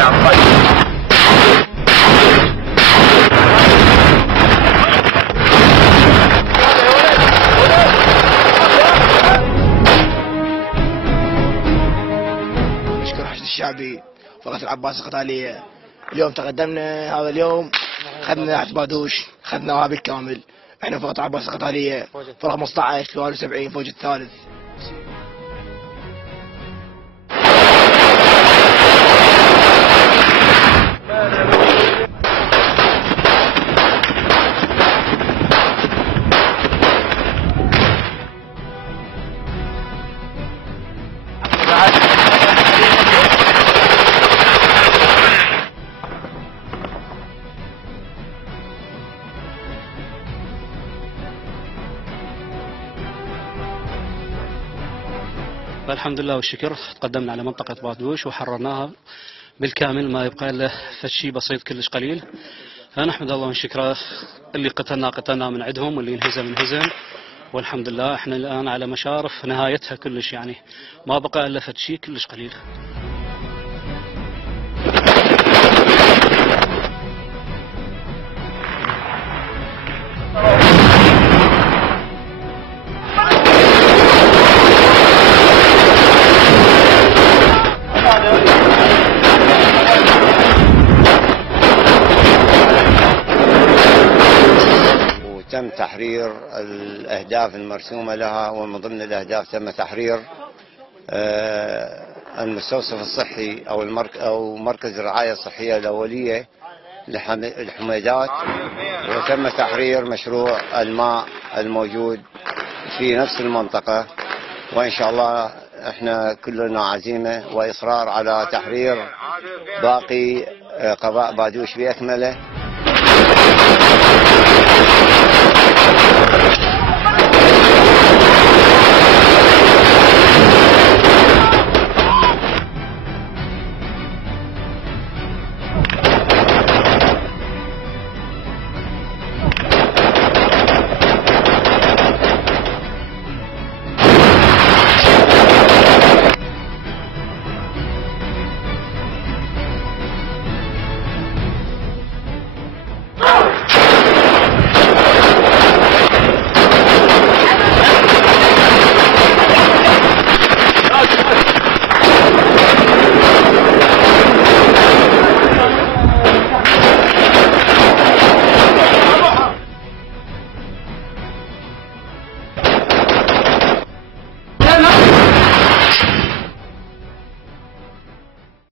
نشكر حشد الشعبي فرقة العباس القتالية. اليوم تقدمنا هذا اليوم، اخذنا تحت بادوش، اخذنا وهابي الكامل. احنا فرقة العباس القتالية فرقة 15 73 فوج الثالث. الحمد لله والشكر، تقدمنا على منطقة بادوش وحررناها بالكامل، ما يبقى إلا فشي بسيط كلش قليل. فنحمد الله ونشكره، اللي قتلنا من عندهم واللي انهزم، والحمد لله احنا الآن على مشارف نهايتها كلش، يعني ما بقى إلا فشي كلش قليل. تم تحرير الأهداف المرسومة لها، ومن ضمن الأهداف تم تحرير المستوصف الصحي أو مركز الرعاية الصحية الأولية للحميدات، وتم تحرير مشروع الماء الموجود في نفس المنطقة. وإن شاء الله احنا كلنا عزيمة وإصرار على تحرير باقي قضاء بادوش بأكمله.